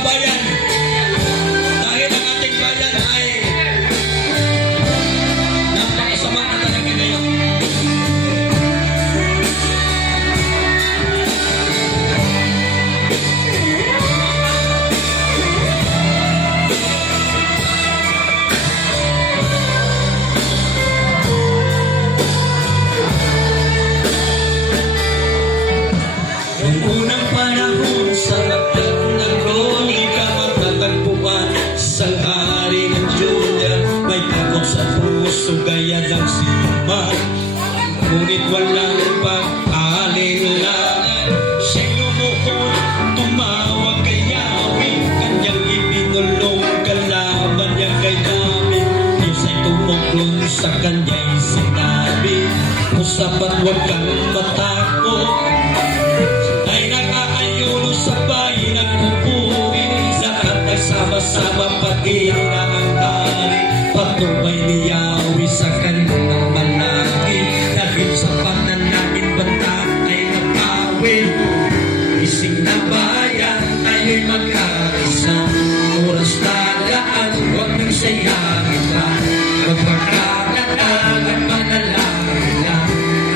bayan. Dahil ang ating bayan ay napakasama na talaga ngayon. Noong unang panahon sa lakat ng kronika, matatagpuan sa hari ng Julia. May takot sa puso gaya ng sinuman, ngunit walang pag-alinlangan. Siya'y lumuhod, tumawag kay Yahweh, kanyang ibinulong kalaban niya kay David. Diyos ay tumugon sa kanya'y sinabi, usapat huwag kang matakot. Ay nakakayulo sa bahay ng pupuri, lahat ay sama-sama pati na ang hari. Patubay ni Yahweh sa kanyang malaki, dahil sa pananangin banta ay napawi. Ising na bayan, tayo'y magkaisa, oras na daan, huwag nang sayangin pa. Magpagkakataan at manalangin na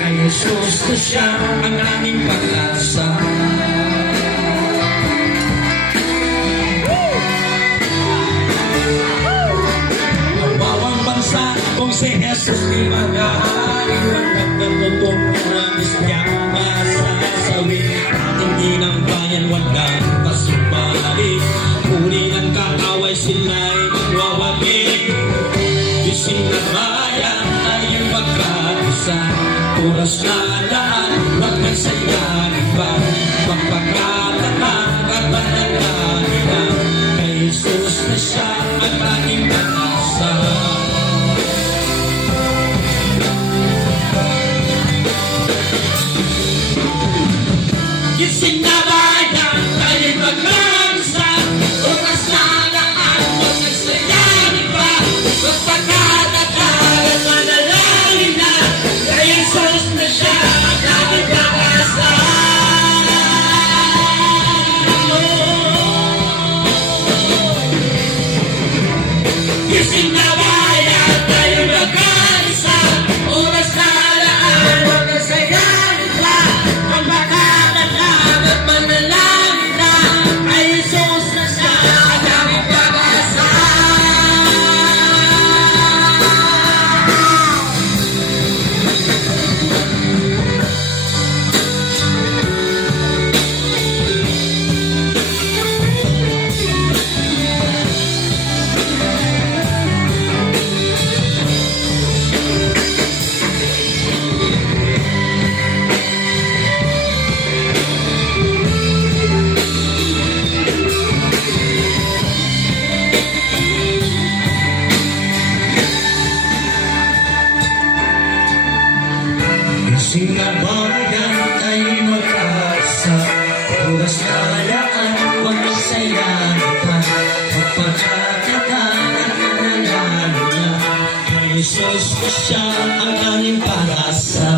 kay Jesus na siya ang aming pag-asa. Mawawang bansa kung si Jesus di mag-ahari, walang natutunan niyang masasawi. Ating inang bayan walang kasubali, uri ng kaaway sila'y magwawagi. Ising na bayan tayo'y magkaisa, oras na daan, huwag nang sayangin pa. Magpagkataang at manalangin na kay Jesus na siya ang ating pag-asa. Ising na bayan tayo'y magkaisa, oras na daan, huwag nang sayangin pa. Magpagkataang at manalangin na kay Jesus na siya ang ating pag-asa. Ising na bayan tayo'y magkaisa, oras na daan, huwag nang sayangin pa. Magpagkataang at manalangin na kay Jesus na siya ang ating pag-asa. Ising na bayan tayo'y magkaisa, oras na daan, huwag nang sayangin pa. Magpagkataang at manalangin na kay Jesus na siya ang aming pag-asa.